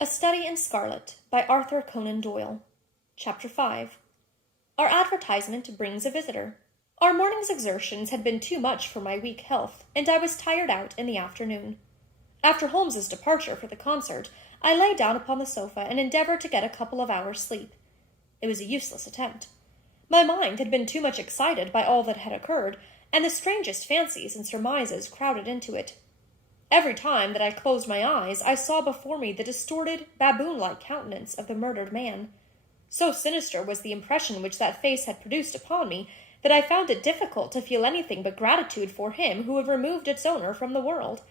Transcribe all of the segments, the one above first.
A Study in Scarlet by Arthur Conan Doyle. Chapter 5. Our advertisement brings a visitor. Our morning's exertions had been too much for my weak health, and I was tired out in the afternoon. After Holmes's departure for the concert, I lay down upon the sofa and endeavored to get a couple of hours' sleep. It was a useless attempt. My mind had been too much excited by all that had occurred, and the strangest fancies and surmises crowded into it. Every time that I closed my eyes, I saw before me the distorted, baboon-like countenance of the murdered man. So sinister was the impression which that face had produced upon me, that I found it difficult to feel anything but gratitude for him who had removed its owner from the world.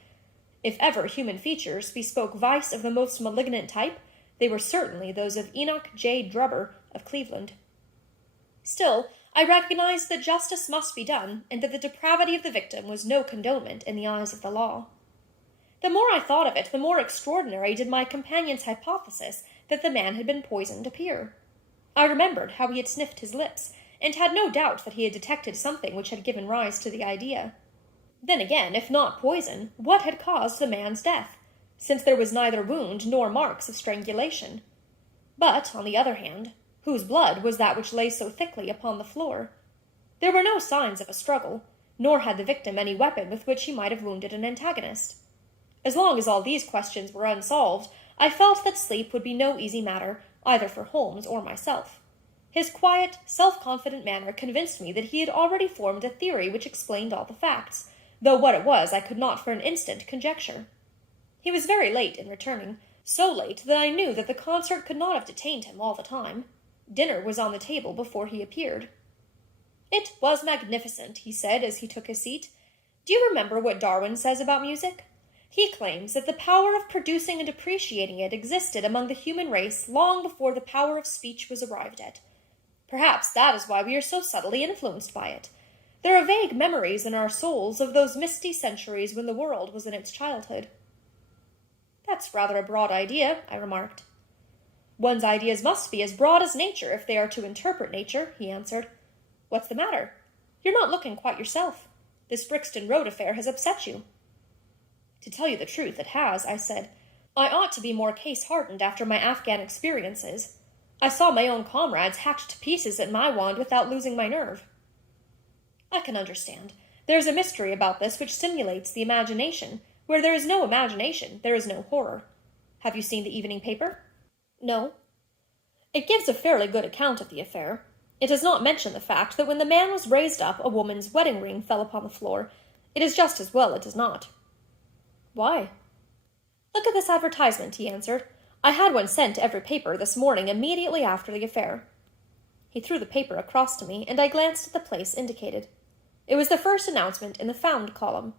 If ever human features bespoke vice of the most malignant type, they were certainly those of Enoch J. Drubber of Cleveland. Still, I recognized that justice must be done, and that the depravity of the victim was no condonement in the eyes of the law. The more I thought of it, the more extraordinary did my companion's hypothesis that the man had been poisoned appear. I remembered how he had sniffed his lips, and had no doubt that he had detected something which had given rise to the idea. Then again, if not poison, what had caused the man's death, since there was neither wound nor marks of strangulation? But, on the other hand, whose blood was that which lay so thickly upon the floor? There were no signs of a struggle, nor had the victim any weapon with which he might have wounded an antagonist. As long as all these questions were unsolved, I felt that sleep would be no easy matter, either for Holmes or myself. His quiet, self-confident manner convinced me that he had already formed a theory which explained all the facts, though what it was I could not for an instant conjecture. He was very late in returning, so late that I knew that the concert could not have detained him all the time. Dinner was on the table before he appeared. "It was magnificent," he said as he took his seat. "Do you remember what Darwin says about music? He claims that the power of producing and appreciating it existed among the human race long before the power of speech was arrived at. Perhaps that is why we are so subtly influenced by it. There are vague memories in our souls of those misty centuries when the world was in its childhood." "That's rather a broad idea," I remarked. "One's ideas must be as broad as nature if they are to interpret nature," he answered. "What's the matter? You're not looking quite yourself. This Brixton Road affair has upset you." "To tell you the truth, it has," I said. "I ought to be more case-hardened after my Afghan experiences. I saw my own comrades hacked to pieces at Maiwand without losing my nerve." "I can understand. There is a mystery about this which stimulates the imagination. Where there is no imagination, there is no horror. Have you seen the evening paper?" "No." "It gives a fairly good account of the affair. It does not mention the fact that when the man was raised up, a woman's wedding ring fell upon the floor. It is just as well it does not." "Why?" "Look at this advertisement," he answered. "I had one sent to every paper this morning immediately after the affair." He threw the paper across to me, and I glanced at the place indicated. It was the first announcement in the Found column.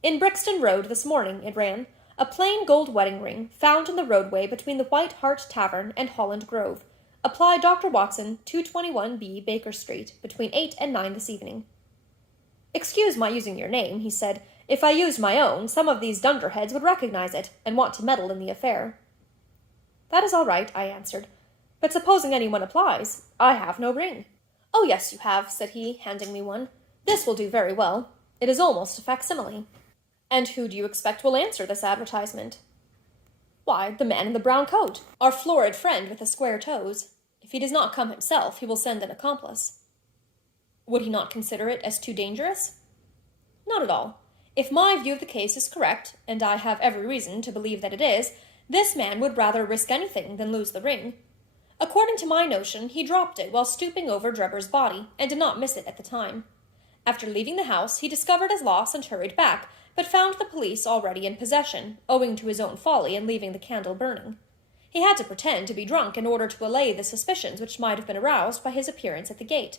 "In Brixton Road this morning," it ran, "a plain gold wedding ring found in the roadway between the White Hart Tavern and Holland Grove. Apply Dr. Watson, 221B Baker Street, between 8 and 9 this evening." "Excuse my using your name," he said. "If I used my own, some of these dunderheads would recognize it, and want to meddle in the affair." "That is all right," I answered. "But supposing anyone applies, I have no ring." "Oh, yes, you have," said he, handing me one. "This will do very well. It is almost a facsimile." "And who do you expect will answer this advertisement?" "Why, the man in the brown coat, our florid friend with the square toes. If he does not come himself, he will send an accomplice." "Would he not consider it as too dangerous?" "Not at all. If my view of the case is correct, and I have every reason to believe that it is, this man would rather risk anything than lose the ring. According to my notion, he dropped it while stooping over Drebber's body, and did not miss it at the time. After leaving the house, he discovered his loss and hurried back, but found the police already in possession, owing to his own folly in leaving the candle burning. He had to pretend to be drunk in order to allay the suspicions which might have been aroused by his appearance at the gate.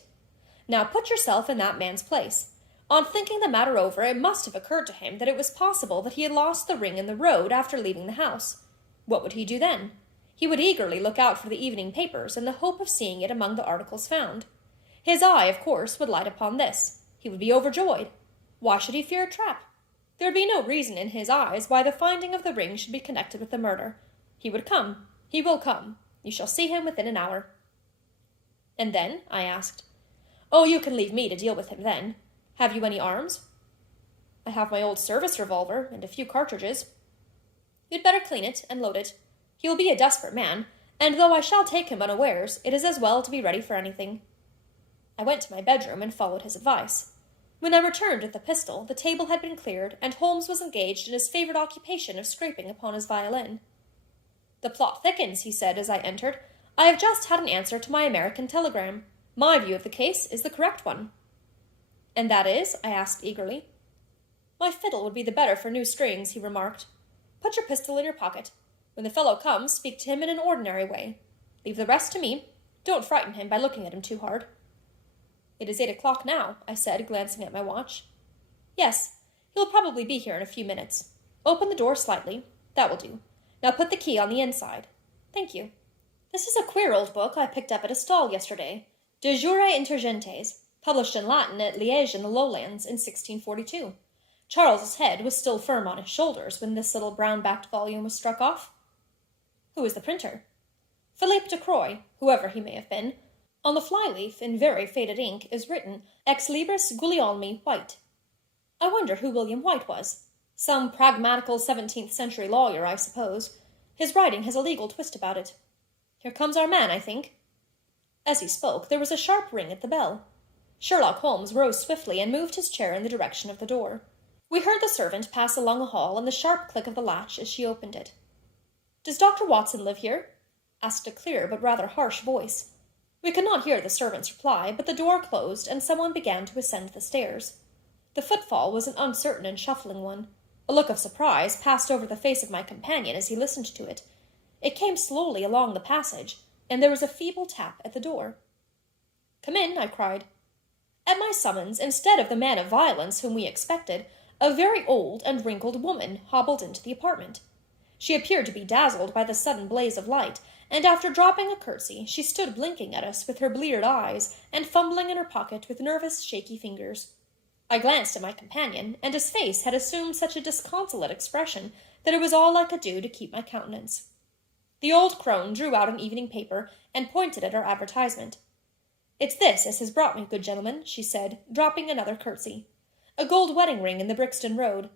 Now put yourself in that man's place. On thinking the matter over, it must have occurred to him that it was possible that he had lost the ring in the road after leaving the house. What would he do then? He would eagerly look out for the evening papers in the hope of seeing it among the articles found. His eye, of course, would light upon this. He would be overjoyed. Why should he fear a trap? There would be no reason in his eyes why the finding of the ring should be connected with the murder. He would come. He will come. You shall see him within an hour." "And then?" I asked. "Oh, you can leave me to deal with him then. Have you any arms?" "I have my old service revolver and a few cartridges." "You'd better clean it and load it. He will be a desperate man, and though I shall take him unawares, it is as well to be ready for anything. I went to my bedroom and followed his advice. When I returned with the pistol, the table had been cleared, and Holmes was engaged in his favorite occupation of scraping upon his violin. "The plot thickens," he said as I entered. "I have just had an answer to my American telegram. My view of the case is the correct one." "And that is?" I asked eagerly. "My fiddle would be the better for new strings," he remarked. "Put your pistol in your pocket. When the fellow comes, speak to him in an ordinary way. Leave the rest to me. Don't frighten him by looking at him too hard." "It is 8 o'clock now," I said, glancing at my watch. "Yes, he will probably be here in a few minutes. Open the door slightly. That will do. Now put the key on the inside. Thank you. This is a queer old book I picked up at a stall yesterday. De Jure Inter published in Latin at Liège in the Lowlands in 1642. Charles's head was still firm on his shoulders when this little brown-backed volume was struck off." "Who is the printer?" "Philippe de Croix, whoever he may have been. On the flyleaf, in very faded ink, is written, Ex libris Guglielmi White. I wonder who William White was. Some pragmatical 17th-century lawyer, I suppose. His writing has a legal twist about it. Here comes our man, I think." As he spoke, there was a sharp ring at the bell. Sherlock Holmes rose swiftly and moved his chair in the direction of the door. We heard the servant pass along the hall and the sharp click of the latch as she opened it. "Does Dr. Watson live here?" asked a clear but rather harsh voice. We could not hear the servant's reply, but the door closed and someone began to ascend the stairs. The footfall was an uncertain and shuffling one. A look of surprise passed over the face of my companion as he listened to it. It came slowly along the passage, and there was a feeble tap at the door. "Come in," I cried. At my summons, instead of the man of violence whom we expected, a very old and wrinkled woman hobbled into the apartment. She appeared to be dazzled by the sudden blaze of light, and after dropping a curtsy, she stood blinking at us with her bleared eyes and fumbling in her pocket with nervous, shaky fingers. I glanced at my companion, and his face had assumed such a disconsolate expression that it was all I could do to keep my countenance. The old crone drew out an evening paper and pointed at our advertisement. "It's this as has brought me, good gentleman," she said, dropping another curtsy. "A gold wedding ring in the Brixton Road.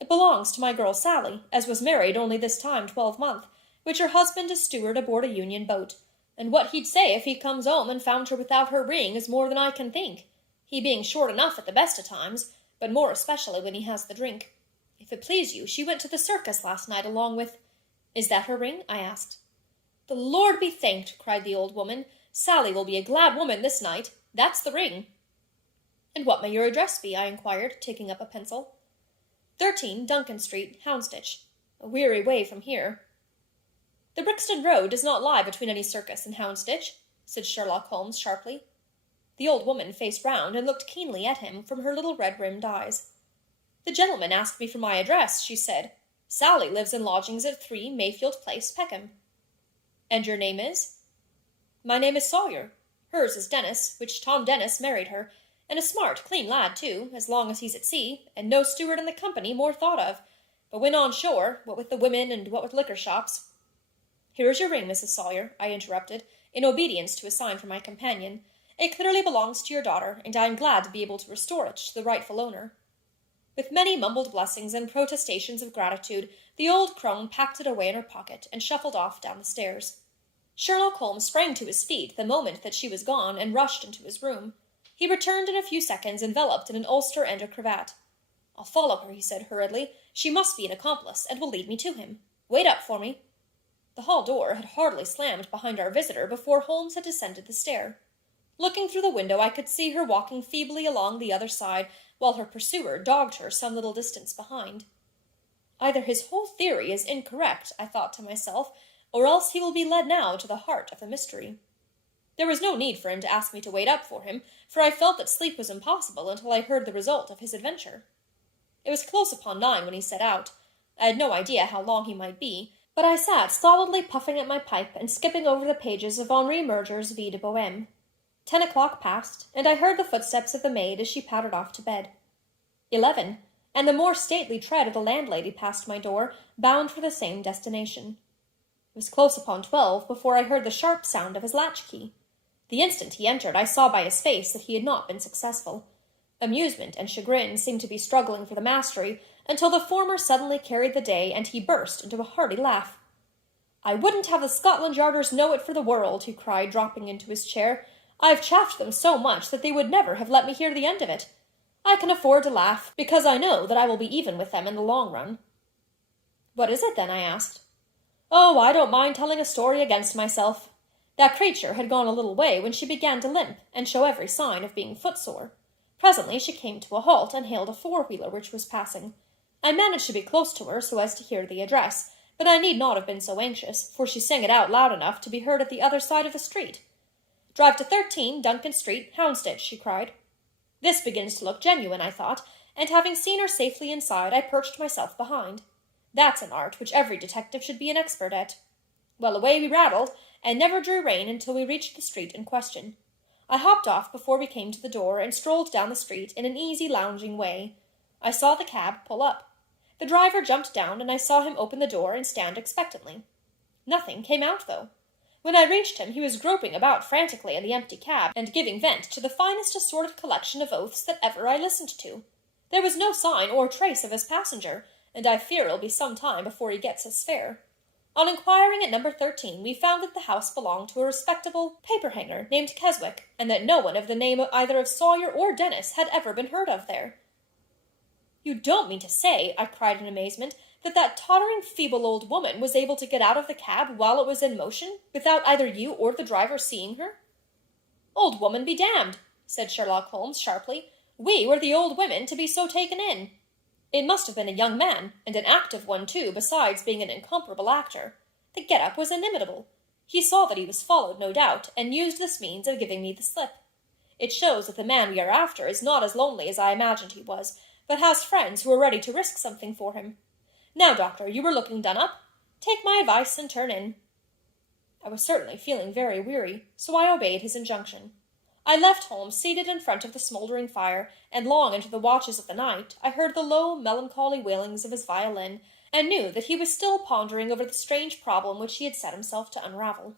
It belongs to my girl Sally, as was married only this time 12 month, which her husband is steward aboard a Union boat, and what he'd say if he comes home and found her without her ring is more than I can think, he being short enough at the best of times, but more especially when he has the drink. If it please you, she went to the circus last night along with—" "Is that her ring?" I asked. "The Lord be thanked," cried the old woman. "Sally will be a glad woman this night. That's the ring." "And what may your address be?" I inquired, taking up a pencil. 13 Duncan Street, Houndsditch. A weary way from here." "The Brixton Road does not lie between any circus and Houndsditch," said Sherlock Holmes sharply. The old woman faced round and looked keenly at him from her little red-rimmed eyes. "The gentleman asked me for my address," she said. "Sally lives in lodgings at 3 Mayfield Place, Peckham." "And your name is?" "My name is Sawyer. Hers is Dennis, which Tom Dennis married her, and a smart, clean lad, too, as long as he's at sea, and no steward in the company more thought of. But when on shore, what with the women and what with liquor shops—" "Here is your ring, Mrs. Sawyer," I interrupted, in obedience to a sign from my companion. "It clearly belongs to your daughter, and I am glad to be able to restore it to the rightful owner." With many mumbled blessings and protestations of gratitude, the old crone packed it away in her pocket and shuffled off down the stairs. Sherlock Holmes sprang to his feet the moment that she was gone and rushed into his room. He returned in a few seconds enveloped in an ulster and a cravat. "I'll follow her," he said hurriedly. "She must be an accomplice, and will lead me to him. Wait up for me." The hall door had hardly slammed behind our visitor before Holmes had descended the stair. Looking through the window, I could see her walking feebly along the other side, while her pursuer dogged her some little distance behind. Either his whole theory is incorrect, I thought to myself, or else he will be led now to the heart of the mystery. There was no need for him to ask me to wait up for him, for I felt that sleep was impossible until I heard the result of his adventure. It was close upon 9 when he set out. I had no idea how long he might be, but I sat stolidly puffing at my pipe and skipping over the pages of Henri Murger's Vie de Bohème. 10 o'clock passed, and I heard the footsteps of the maid as she pattered off to bed. 11, and the more stately tread of the landlady passed my door, bound for the same destination. It was close upon 12 before I heard the sharp sound of his latch-key. The instant he entered, I saw by his face that he had not been successful. Amusement and chagrin seemed to be struggling for the mastery, until the former suddenly carried the day, and he burst into a hearty laugh. I wouldn't have the Scotland Yarders know it for the world, he cried, dropping into his chair. I've chaffed them so much that they would never have let me hear the end of it. I can afford to laugh, because I know that I will be even with them in the long run. What is it, then? I asked. Oh, I don't mind telling a story against myself. That creature had gone a little way when she began to limp and show every sign of being footsore. Presently she came to a halt and hailed a four-wheeler which was passing. I managed to be close to her so as to hear the address, but I need not have been so anxious, for she sang it out loud enough to be heard at the other side of the street. Drive to 13 Duncan Street, Houndsditch, she cried. This begins to look genuine, I thought, and having seen her safely inside, I perched myself behind. That's an art which every detective should be an expert at. Well, away we rattled, and never drew rein until we reached the street in question. I hopped off before we came to the door and strolled down the street in an easy, lounging way. I saw the cab pull up. The driver jumped down, and I saw him open the door and stand expectantly. Nothing came out, though. When I reached him, he was groping about frantically in the empty cab, and giving vent to the finest assorted collection of oaths that ever I listened to. There was no sign or trace of his passenger, and I fear it'll be some time before he gets his fare. On inquiring at number 13, we found that the house belonged to a respectable paper-hanger named Keswick, and that no one of the name of either of Sawyer or Dennis had ever been heard of there. You don't mean to say, I cried in amazement, that tottering, feeble old woman was able to get out of the cab while it was in motion, without either you or the driver seeing her? Old woman be damned, said Sherlock Holmes sharply. We were the old women to be so taken in. It must have been a young man, and an active one, too, besides being an incomparable actor. The get-up was inimitable. He saw that he was followed, no doubt, and used this means of giving me the slip. It shows that the man we are after is not as lonely as I imagined he was, but has friends who are ready to risk something for him. Now, Doctor, you were looking done up. Take my advice and turn in. I was certainly feeling very weary, so I obeyed his injunction. I left Holmes seated in front of the smouldering fire, and long into the watches of the night I heard the low, melancholy wailings of his violin, and knew that he was still pondering over the strange problem which he had set himself to unravel.